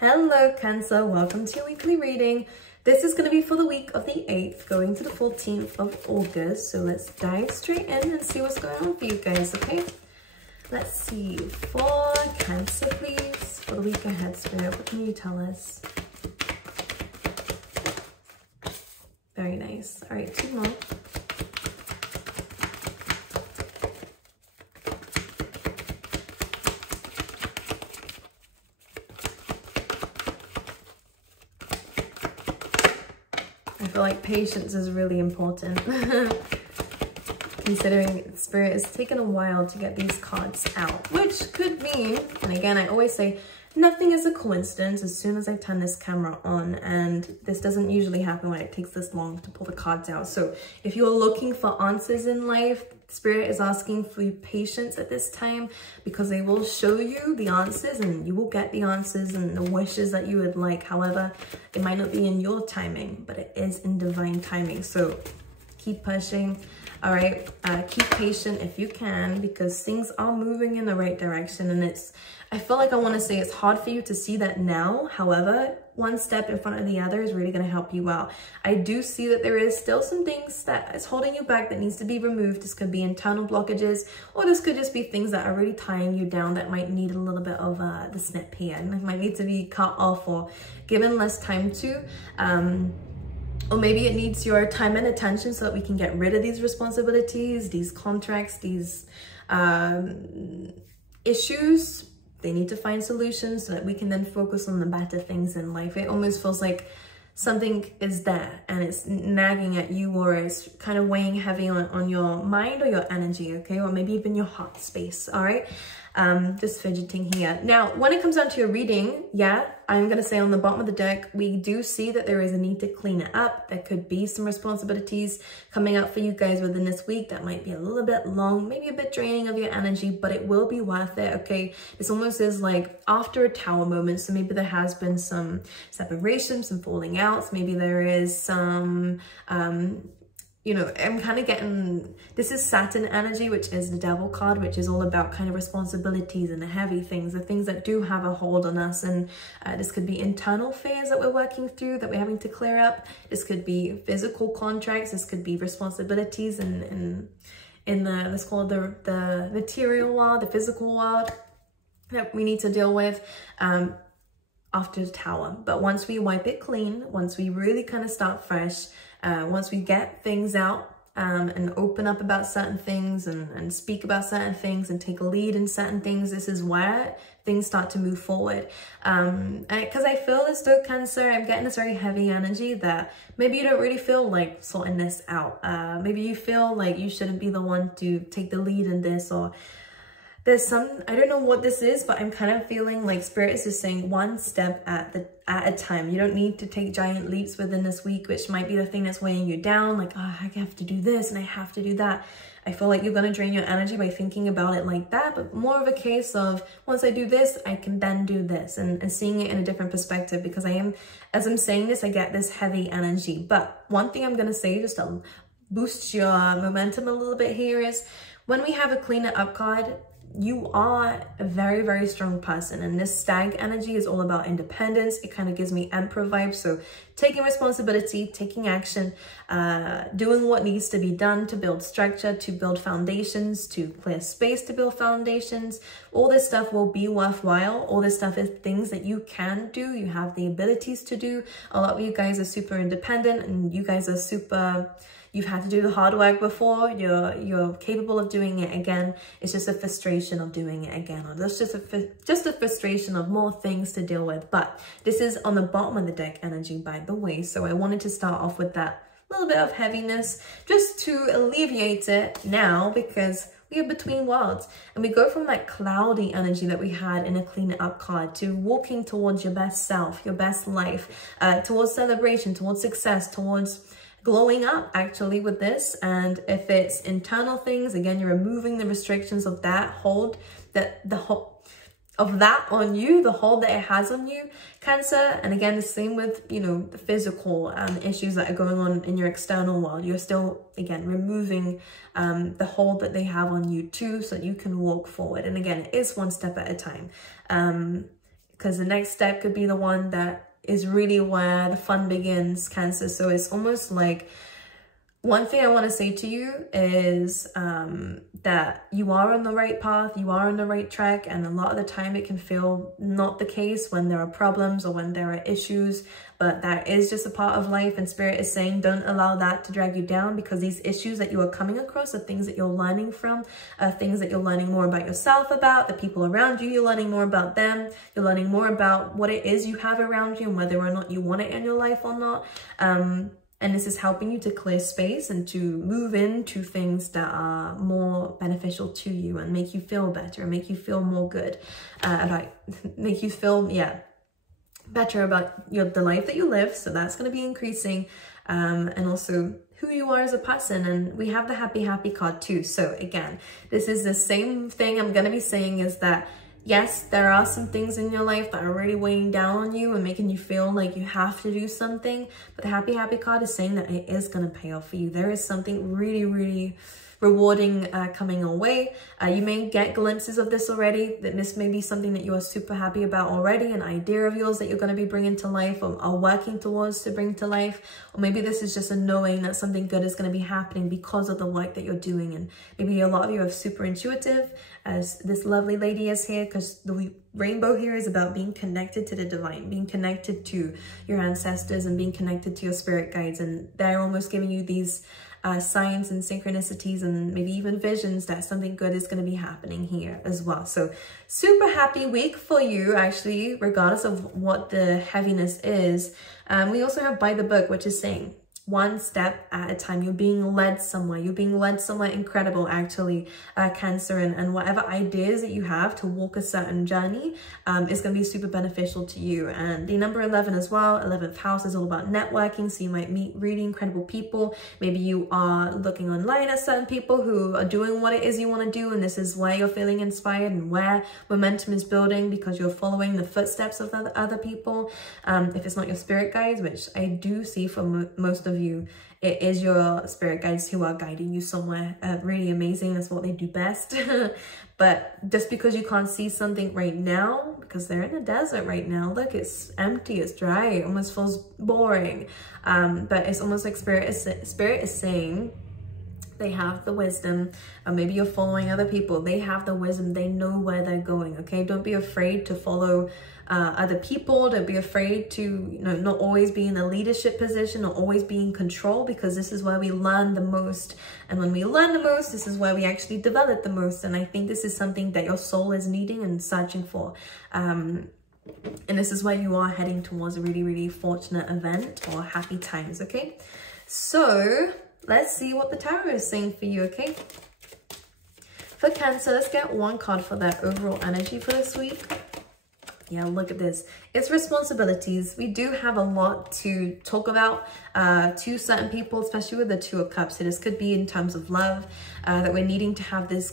Hello Cancer, welcome to your weekly reading. This is going to be for the week of the 8th going to the 14th of August. So let's dive straight in and see what's going on for you guys, okay? Let's see, for Cancer please, for the week ahead, Spirit, what can you tell us? Very nice. All right, 2 more. I feel like patience is really important. Considering Spirit is taking a while to get these cards out, which could mean, and again, I always say, nothing is a coincidence as soon as I turn this camera on, and this doesn't usually happen when it takes this long to pull the cards out. So if you're looking for answers in life, Spirit is asking for your patience at this time, because they will show you the answers and you will get the answers and the wishes that you would like. However, it might not be in your timing, but it is in divine timing. So keep pushing. All right, keep patient if you can, because things are moving in the right direction. And I feel like I want to say it's hard for you to see that now. However, one step in front of the other is really going to help you out. I do see that there is still some things that is holding you back that needs to be removed. This could be internal blockages, or this could just be things that are really tying you down that might need a little bit of the snip here, and it might need to be cut off or given less time to. Or maybe it needs your time and attention so that we can get rid of these responsibilities, these contracts, these issues. They need to find solutions so that we can then focus on the better things in life. It almost feels like something is there and it's nagging at you, or it's kind of weighing heavy on your mind or your energy, okay? Or maybe even your heart space, all right? Just fidgeting here. Now, when it comes down to your reading, yeah, I'm going to say on the bottom of the deck, we do see that there is a need to clean it up. There could be some responsibilities coming up for you guys within this week that might be a little bit long, maybe a bit draining of your energy, but it will be worth it, okay? This almost is like after a Tower moment. So maybe there has been some separation, some falling outs. Maybe there is some, you know, I'm kind of getting, this is Saturn energy, which is the Devil card, which is all about kind of responsibilities and the heavy things, the things that do have a hold on us. And this could be internal fears that we're working through, that we're having to clear up. This could be physical contracts. This could be responsibilities in the, let's call it the material world, the physical world that we need to deal with after the Tower. But once we wipe it clean, once we really kind of start fresh, once we get things out and open up about certain things and speak about certain things and take a lead in certain things, this is where things start to move forward. Because I feel as though, Cancer, I'm getting this very heavy energy that maybe you don't really feel like sorting this out. Maybe you feel like you shouldn't be the one to take the lead in this, or there's some, I don't know what this is, but I'm kind of feeling like Spirit is just saying one step at a time. You don't need to take giant leaps within this week, which might be the thing that's weighing you down. Like, oh, I have to do this and I have to do that. I feel like you're going to drain your energy by thinking about it like that, but more of a case of, once I do this, I can then do this, and seeing it in a different perspective, because as I'm saying this, I get this heavy energy. But one thing I'm going to say, just to boost your momentum a little bit here, is when we have a clean it up card, you are a very, very strong person, and this Stag energy is all about independence. It kind of gives me Emperor vibes. So taking responsibility, taking action, doing what needs to be done to build structure, to build foundations, to clear space to build foundations. All this stuff will be worthwhile. All this stuff is things that you can do, you have the abilities to do. A lot of you guys are super independent, and you guys are super, you've had to do the hard work before. You're capable of doing it again. It's just a frustration of doing it again, or that's just a frustration of more things to deal with. But this is on the bottom of the deck energy, by the way. So I wanted to start off with that little bit of heaviness just to alleviate it now, because we are between worlds, and we go from that cloudy energy that we had in a clean it up card to walking towards your best self, your best life, towards celebration, towards success, towards glowing up actually with this. And if it's internal things, again, you're removing the restrictions of that hold, that the whole of that on you, the hold that it has on you, Cancer. And again, the same with, you know, the physical issues that are going on in your external world. You're still, again, removing the hold that they have on you too, so that you can walk forward. And again, it is one step at a time. because the next step could be the one that is really where the fun begins, Cancer. So it's almost like, one thing I want to say to you is that you are on the right path, you are on the right track, and a lot of the time it can feel not the case when there are problems or when there are issues, but that is just a part of life, and Spirit is saying don't allow that to drag you down, because these issues that you are coming across are things that you're learning from, things that you're learning more about yourself about, the people around you, you're learning more about them, you're learning more about what it is you have around you and whether or not you want it in your life or not. And this is helping you to clear space and to move into things that are more beneficial to you and make you feel better and make you feel more good, make you feel, better about the life that you live. So that's going to be increasing, and also who you are as a person. And we have the happy card too. So again, this is the same thing I'm going to be saying, is that yes, there are some things in your life that are really weighing down on you and making you feel like you have to do something. But the happy card is saying that it is going to pay off for you. There is something really rewarding coming your way. You may get glimpses of this already, that this may be something that you are super happy about already, an idea of yours that you're going to be bringing to life or are working towards to bring to life. Or maybe this is just a knowing that something good is going to be happening because of the work that you're doing. And maybe a lot of you are super intuitive, as this lovely lady is here, because the rainbow here is about being connected to the divine, being connected to your ancestors and being connected to your spirit guides. And they're almost giving you these signs and synchronicities and maybe even visions that something good is going to be happening here as well. So super happy week for you, actually, regardless of what the heaviness is. We also have by the book, which is saying one step at a time. You're being led somewhere. You're being led somewhere incredible, actually, Cancer. And whatever ideas that you have to walk a certain journey is going to be super beneficial to you. And the number 11 as well, 11th house, is all about networking. So you might meet really incredible people. Maybe you are looking online at certain people who are doing what it is you want to do. And this is where you're feeling inspired and where momentum is building, because you're following the footsteps of other people. If it's not your spirit guides, which I do see for most of you, it is your spirit guides who are guiding you somewhere really amazing. That's what they do best. But just because you can't see something right now, because they're in the desert right now, look, it's empty, it's dry, it almost feels boring, but it's almost like spirit is saying they have the wisdom. Maybe you're following other people, they have the wisdom, they know where they're going. Okay, don't be afraid to follow other people. Don't be afraid to, not always be in a leadership position or always be in control, because this is where we learn the most. And when we learn the most, this is where we actually develop the most. And I think this is something that your soul is needing and searching for. And this is where you are heading towards a really fortunate event or happy times. Okay, so let's see what the tarot is saying for you. Okay, for Cancer, let's get one card for their overall energy for this week. Yeah, look at this. It's responsibilities. We do have a lot to talk about to certain people, especially with the Two of Cups. So this could be in terms of love, that we're needing to have these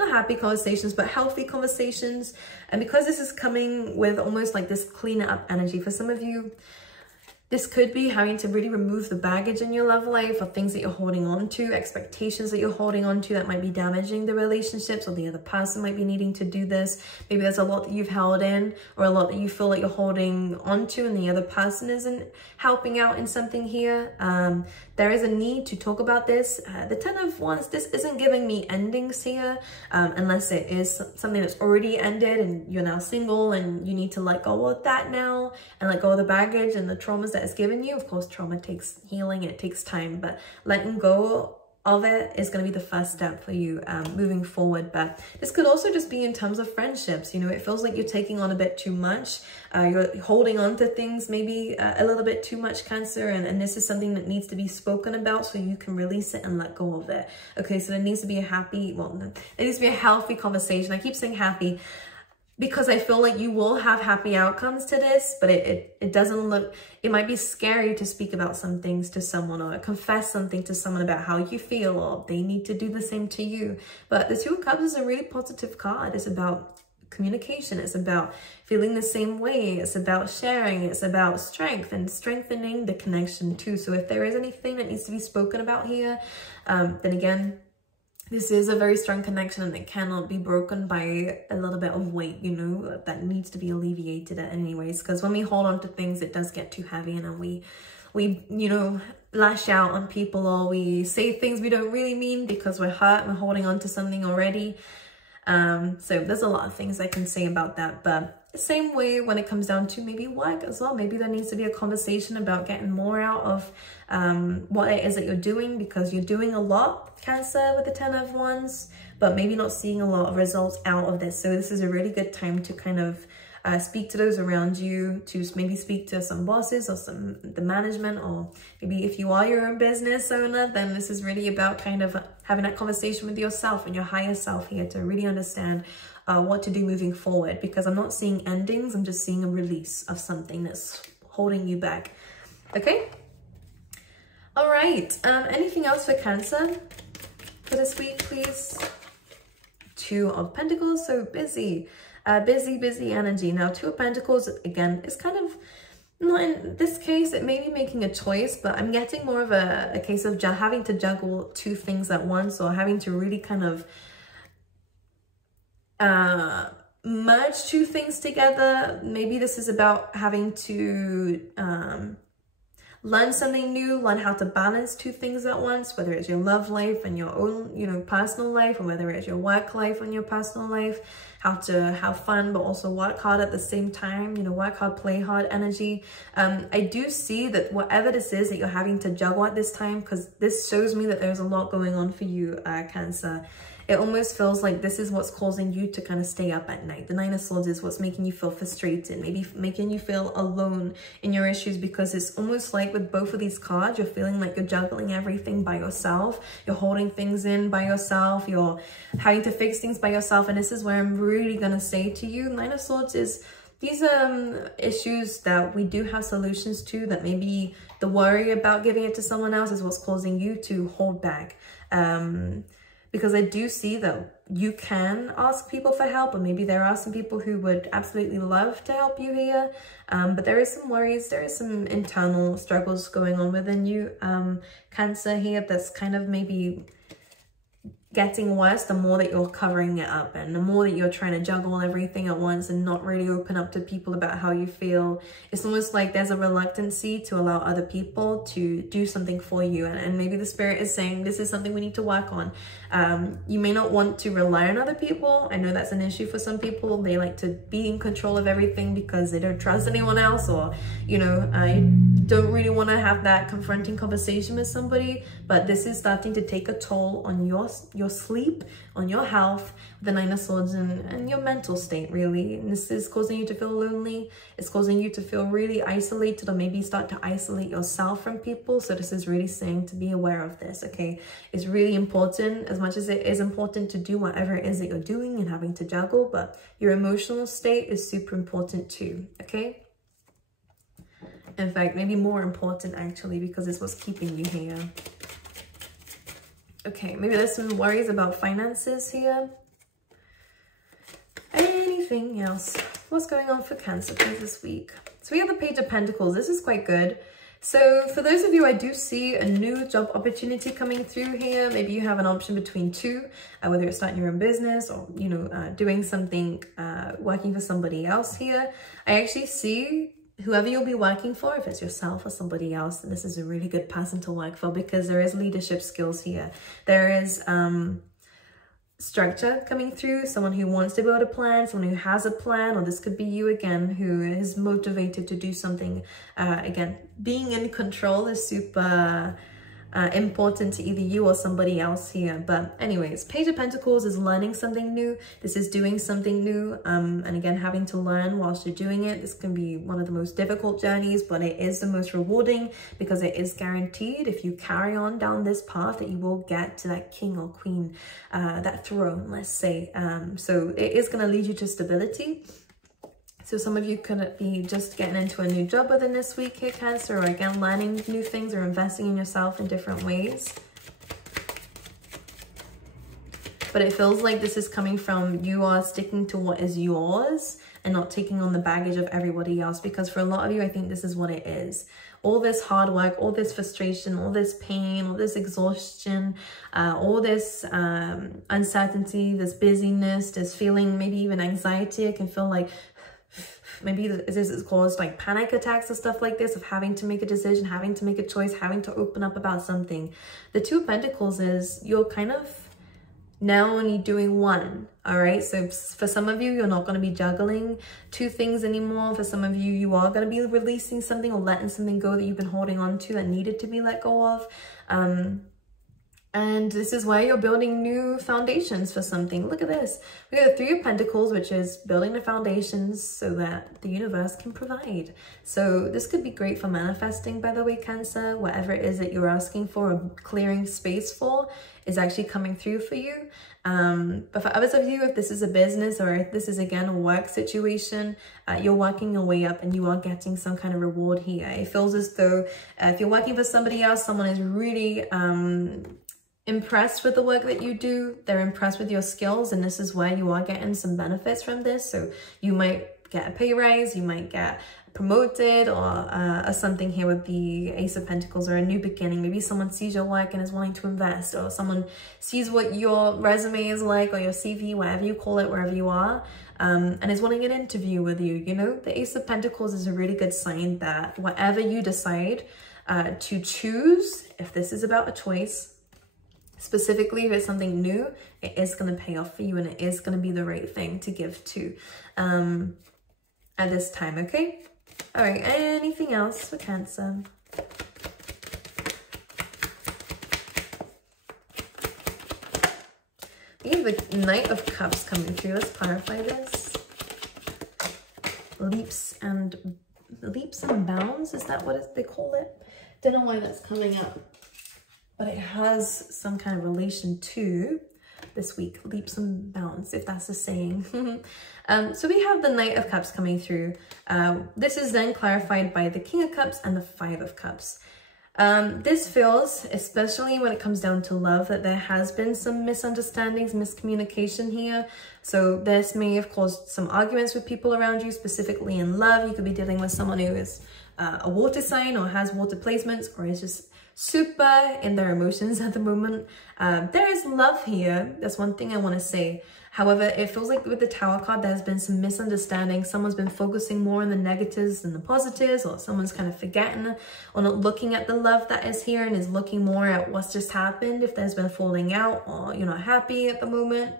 not happy conversations, but healthy conversations. And because this is coming with almost like this cleaner up energy, for some of you, this could be having to really remove the baggage in your love life, or things that you're holding on to, expectations that you're holding on to that might be damaging the relationships, or the other person might be needing to do this. Maybe there's a lot that you've held in, or a lot that you feel like you're holding on to, and the other person isn't helping out in something here. There is a need to talk about this. The 10 of Wands, this isn't giving me endings here, unless it is something that's already ended and you're now single and you need to let go of that now and let go of the baggage and the traumas that it's given you. Of course, trauma takes healing, it takes time, but letting go of it is going to be the first step for you moving forward. But this could also just be in terms of friendships. It feels like you're taking on a bit too much. You're holding on to things maybe a little bit too much, Cancer, and this is something that needs to be spoken about so you can release it and let go of it. Okay, so there needs to be a there needs to be a healthy conversation. I keep saying happy because I feel like you will have happy outcomes to this, but it doesn't look, it might be scary to speak about some things to someone, or confess something to someone about how you feel, or they need to do the same to you. But the Two of Cups is a really positive card. It's about communication. It's about feeling the same way. It's about sharing. It's about strength and strengthening the connection too. So if there is anything that needs to be spoken about here, then again, This is a very strong connection, and it cannot be broken by a little bit of weight, you know, that needs to be alleviated anyways. Because when we hold on to things, it does get too heavy, and then we you know, lash out on people, or we say things we don't really mean because we're hurt, we're holding on to something already. So there's a lot of things I can say about that, but the same way when it comes down to maybe work as well, maybe there needs to be a conversation about getting more out of what it is that you're doing, because you're doing a lot, Cancer, with the 10 of Wands, but maybe not seeing a lot of results out of this. So this is a really good time to kind of speak to those around you, to maybe speak to some bosses or the management, or maybe if you are your own business owner, then this is really about kind of having that conversation with yourself and your higher self here to really understand what to do moving forward, because I'm not seeing endings, I'm just seeing a release of something that's holding you back. Okay, all right, anything else for Cancer for this week, please? 2 of Pentacles, so busy. Busy energy. Now 2 of Pentacles, again, is kind of, not in this case, it may be making a choice, but I'm getting more of a case of having to juggle 2 things at once, or having to really kind of merge 2 things together. Maybe this is about having to learn something new, learn how to balance 2 things at once, whether it's your love life and your own, you know, personal life, or whether it's your work life and your personal life, how to have fun, but also work hard at the same time, you know, work hard, play hard energy. I do see that whatever this is that you're having to juggle at this time, because this shows me that there's a lot going on for you, Cancer. It almost feels like this is what's causing you to kind of stay up at night. The 9 of Swords is what's making you feel frustrated, maybe making you feel alone in your issues, because it's almost like with both of these cards, you're feeling like you're juggling everything by yourself. You're holding things in by yourself. You're having to fix things by yourself. And this is where I'm really going to say to you, 9 of Swords is these issues that we do have solutions to, that maybe the worry about giving it to someone else is what's causing you to hold back. Because I do see that you can ask people for help, and maybe there are some people who would absolutely love to help you here. But there is some worries, there is some internal struggles going on within you, Cancer, here, that's kind of maybe getting worse the more that you're covering it up, and the more that you're trying to juggle everything at once and not really open up to people about how you feel. It's almost like there's a reluctancy to allow other people to do something for you, and maybe the Spirit is saying this is something we need to work on. You may not want to rely on other people. I know that's an issue for some people. They like to be in control of everything because they don't trust anyone else, or you know, don't really want to have that confronting conversation with somebody. But this is starting to take a toll on your sleep, on your health, the 9 of Swords, and your mental state, really. And this is causing you to feel lonely. It's causing you to feel really isolated, or maybe start to isolate yourself from people. So this is really saying to be aware of this, okay? It's really important, as much as it is important to do whatever it is that you're doing and having to juggle, but your emotional state is super important too, okay? In fact, maybe more important actually, because it's what's keeping you here. Okay, maybe there's some worries about finances here. Anything else? What's going on for Cancer, please, this week? So we have the Page of Pentacles. This is quite good. So for those of you, I do see a new job opportunity coming through here. Maybe you have an option between 2, whether it's starting your own business, or, you know, doing something, working for somebody else here. I actually see whoever you'll be working for, if it's yourself or somebody else, this is a really good person to work for, because there is leadership skills here. There is structure coming through, someone who wants to build a plan, someone who has a plan, or this could be you again, who is motivated to do something. Again, being in control is super important to either you or somebody else here. But anyways, Page of Pentacles is learning something new. This is doing something new, and again, having to learn whilst you're doing it. This can be one of the most difficult journeys, but it is the most rewarding, because it is guaranteed, if you carry on down this path, that you will get to that king or queen, that throne, let's say. So it is going to lead you to stability. So some of you could be just getting into a new job within this week here, Cancer, or again, learning new things or investing in yourself in different ways. But it feels like this is coming from you are sticking to what is yours, and not taking on the baggage of everybody else. Because for a lot of you, I think this is what it is. All this hard work, all this frustration, all this pain, all this exhaustion, all this uncertainty, this busyness, this feeling, maybe even anxiety. It can feel like maybe this is caused like panic attacks and stuff like this, of having to make a decision, having to make a choice, having to open up about something. The Two of Pentacles is you're kind of now only doing one. All right, so for some of you, you're not going to be juggling two things anymore. For some of you, you are going to be releasing something or letting something go that you've been holding on to that needed to be let go of. And this is why you're building new foundations for something. Look at this. We got the Three of Pentacles, which is building the foundations so that the universe can provide. So this could be great for manifesting, by the way, Cancer. Whatever it is that you're asking for or clearing space for is actually coming through for you. But for others of you, if this is a business or if this is, again, a work situation, you're working your way up and you are getting some kind of reward here. It feels as though if you're working for somebody else, someone is really impressed with the work that you do. They're impressed with your skills, and this is why you are getting some benefits from this. So you might get a pay raise, you might get promoted, or something here with the Ace of Pentacles, or a new beginning. Maybe someone sees your work and is wanting to invest, or someone sees what your resume is like, or your CV, whatever you call it, wherever you are, and is wanting an interview with you. You know, the Ace of Pentacles is a really good sign that whatever you decide to choose, if this is about a choice, specifically if it's something new, it is going to pay off for you, and it is going to be the right thing to give to at this time. Okay, all right, anything else for Cancer? We have the Knight of Cups coming through. Let's clarify this. Leaps and bounds, is that what they call it? Don't know why that's coming up, but it has some kind of relation to this week. Leaps and bounds, if that's a saying. So we have the Knight of Cups coming through. This is then clarified by the King of Cups and the Five of Cups. This feels, especially when it comes down to love, that there has been some misunderstandings, miscommunication here. So this may have caused some arguments with people around you, specifically in love. You could be dealing with someone who is a water sign or has water placements, or is just super in their emotions at the moment. There is love here. That's one thing I want to say. However, it feels like with the Tower card, there's been some misunderstanding. Someone's been focusing more on the negatives than the positives, or someone's kind of forgetting or not looking at the love that is here and is looking more at what's just happened. If there's been falling out or you're not happy at the moment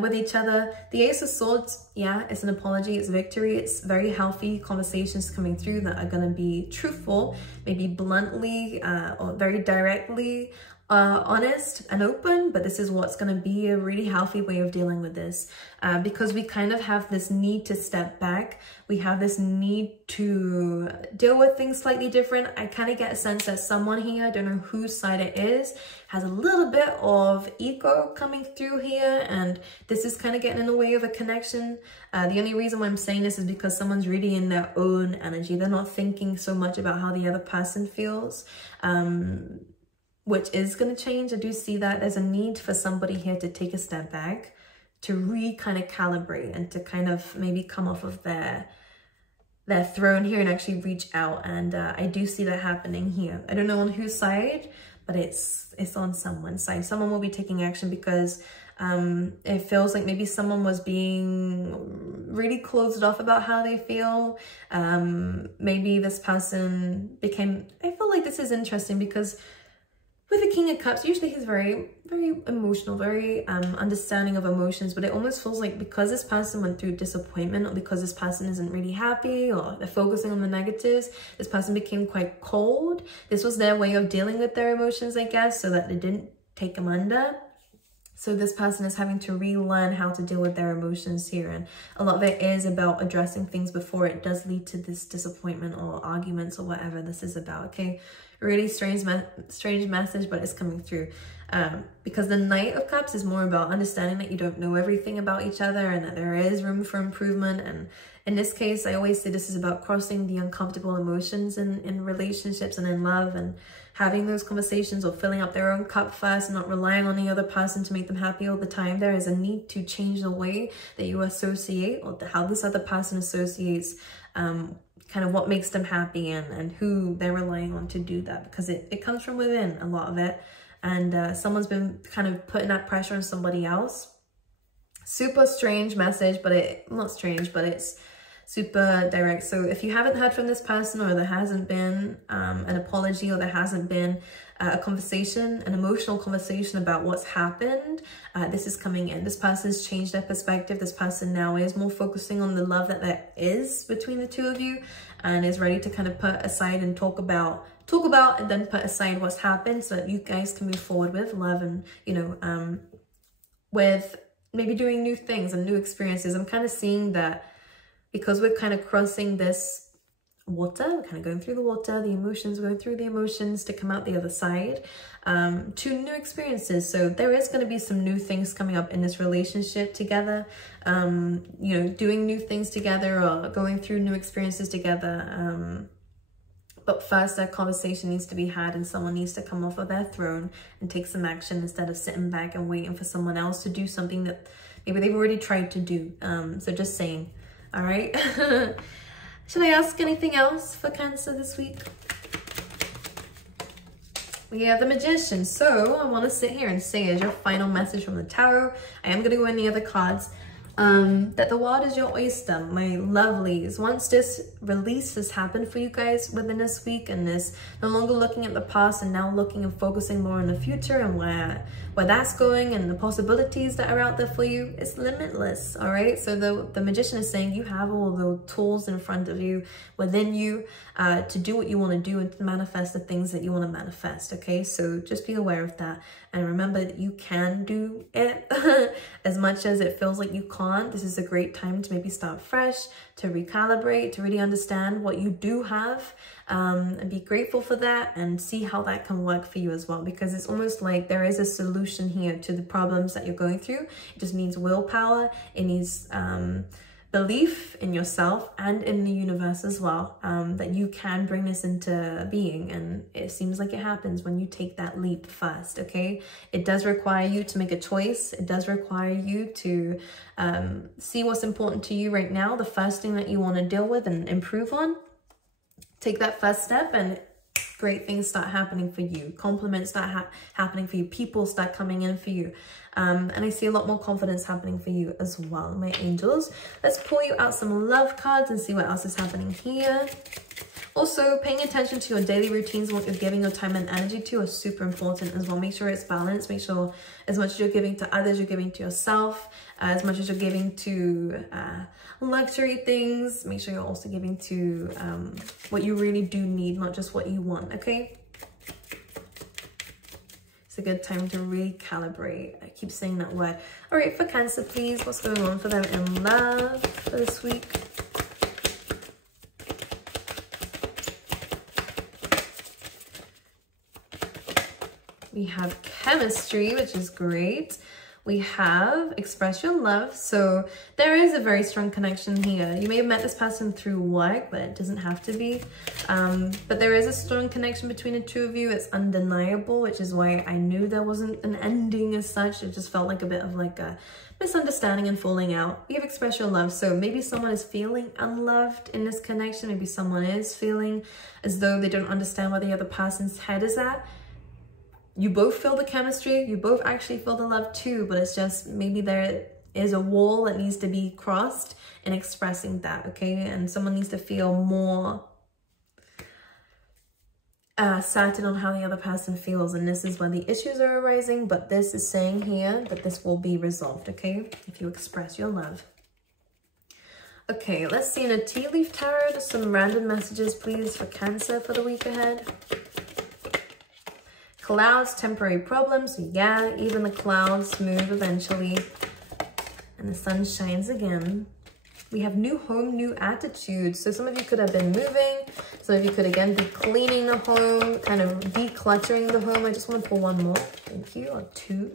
with each other. The Ace of Swords, yeah, it's an apology, it's victory. It's very healthy conversations coming through that are going to be truthful, maybe bluntly or very directly honest and open. But this is what's going to be a really healthy way of dealing with this, because we kind of have this need to step back. We have this need to deal with things slightly different. I kind of get a sense that someone here, I don't know whose side it is, has a little bit of ego coming through here, and this is kind of getting in the way of a connection. The only reason why I'm saying this is because someone's really in their own energy. They're not thinking so much about how the other person feels, which is going to change. I do see that there's a need for somebody here to take a step back, to kind of calibrate, and to kind of maybe come off of their throne here and actually reach out. And I do see that happening here. I don't know on whose side, but it's on someone's side. Someone will be taking action because it feels like maybe someone was being really closed off about how they feel. Maybe this person became, I feel like this is interesting because with the King of Cups, usually he's very, very emotional, very understanding of emotions, but it almost feels like because this person went through disappointment, or because this person isn't really happy, or they're focusing on the negatives, this person became quite cold. This was their way of dealing with their emotions, I guess, so that they didn't take them under. So this person is having to relearn how to deal with their emotions here. And a lot of it is about addressing things before it does lead to this disappointment or arguments or whatever this is about, okay? Really strange message, but it's coming through. because the Knight of Cups is more about understanding that you don't know everything about each other and that there is room for improvement. And in this case, I always say this is about crossing the uncomfortable emotions in relationships and in love, and having those conversations, or filling up their own cup first and not relying on the other person to make them happy all the time. There is a need to change the way that you associate, or how this other person associates kind of what makes them happy, and who they're relying on to do that, because it comes from within, a lot of it. And someone's been kind of putting that pressure on somebody else. Super strange message, but not strange, but it's super direct. So if you haven't heard from this person, or there hasn't been an apology, or there hasn't been a conversation, an emotional conversation about what's happened, this is coming in. This person's changed their perspective. This person now is more focusing on the love that there is between the two of you, and is ready to kind of put aside and talk about and then put aside what's happened, so that you guys can move forward with love, and with maybe doing new things and new experiences. I'm kind of seeing that because we're kind of crossing this water, we're kind of going through the water, the emotions, going through the emotions to come out the other side, to new experiences. So there is going to be some new things coming up in this relationship together, doing new things together, or going through new experiences together. But first, that conversation needs to be had, and someone needs to come off of their throne and take some action, instead of sitting back and waiting for someone else to do something that maybe they've already tried to do. So just saying. All right. Should I ask anything else for Cancer this week? We have the Magician. So I want to sit here and say, as your final message from the tarot, I am going to go in the other cards, that the world is your oyster, my lovelies. Once this release has happened for you guys within this week, and this no longer looking at the past and now looking and focusing more on the future and where that's going, and the possibilities that are out there for you, it's limitless. All right. So the Magician is saying you have all the tools in front of you, within you, to do what you want to do and to manifest the things that you want to manifest. Okay. So just be aware of that. And remember that you can do it. As much as it feels like you can't, this is a great time to maybe start fresh, to recalibrate, to really understand what you do have, and be grateful for that, and see how that can work for you as well. Because it's almost like there is a solution here to the problems that you're going through. It just needs willpower. It needs belief in yourself and in the universe as well, that you can bring this into being. And it seems like it happens when you take that leap first. Okay, it does require you to make a choice. It does require you to see what's important to you right now, the first thing that you want to deal with and improve on. Take that first step, and great things start happening for you. Compliments start happening for you. People start coming in for you. And I see a lot more confidence happening for you as well, my angels. Let's pull you out some love cards and see what else is happening here. Also, paying attention to your daily routines, what you're giving your time and energy to, is super important as well. Make sure it's balanced. Make sure as much as you're giving to others, you're giving to yourself. As much as you're giving to luxury things, make sure you're also giving to what you really do need, not just what you want, okay? It's a good time to recalibrate. I keep saying that word. All right, for Cancer, please, what's going on for them in love for this week? We have chemistry, which is great. We have express your love. So there is a very strong connection here. You may have met this person through work, but it doesn't have to be. But there is a strong connection between the two of you. It's undeniable, which is why I knew there wasn't an ending as such. It just felt like a bit of like a misunderstanding and falling out. You have expressed your love. So maybe someone is feeling unloved in this connection. Maybe someone is feeling as though they don't understand where the other person's head is at. You both feel the chemistry, you both actually feel the love too, but it's just maybe there is a wall that needs to be crossed in expressing that, okay? And someone needs to feel more certain on how the other person feels, and this is where the issues are arising, but this is saying here that this will be resolved, okay? If you express your love. Okay, let's see in a tea leaf tarot, just some random messages, please, for Cancer for the week ahead. Clouds, temporary problems. Yeah, even the clouds move eventually, and the sun shines again. We have new home, new attitude. So some of you could have been moving. Some of you could, again, be cleaning the home, kind of decluttering the home. I just want to pull one more. Thank you. Or two.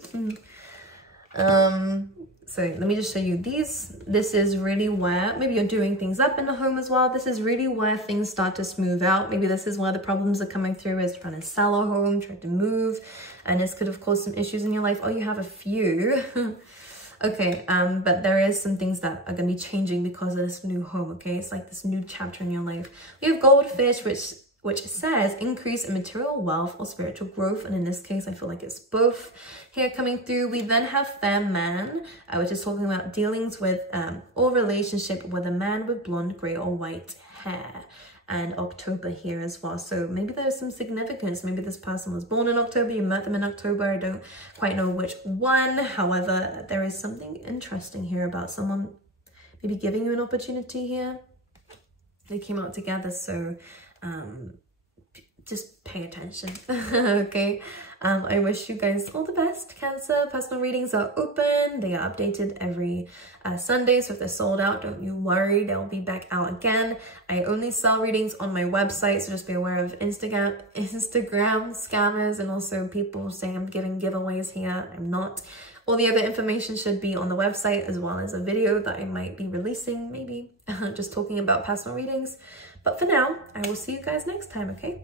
So let me just show you these. This is really where maybe you're doing things up in the home as well. This is really where things start to smooth out. Maybe this is where the problems are coming through, is trying to sell a home, trying to move. And this could have caused some issues in your life. Oh, you have a few. Okay, but there is some things that are going to be changing because of this new home, okay? It's like this new chapter in your life. We have goldfish, which says increase in material wealth or spiritual growth. And in this case, I feel like it's both here coming through. We then have fair man, which is talking about dealings with or relationship with a man with blonde, gray, or white hair. And October here as well. So maybe there's some significance. Maybe this person was born in October, you met them in October. I don't quite know which one. However, there is something interesting here about someone maybe giving you an opportunity here. They came out together, so just pay attention. Okay. I wish you guys all the best, Cancer. Personal readings are open. They are updated every Sunday. So if they're sold out, don't you worry. They'll be back out again. I only sell readings on my website. So just be aware of Instagram scammers, and also people saying I'm giving giveaways here. I'm not. All the other information should be on the website, as well as a video that I might be releasing, maybe just talking about personal readings. But for now, I will see you guys next time, okay?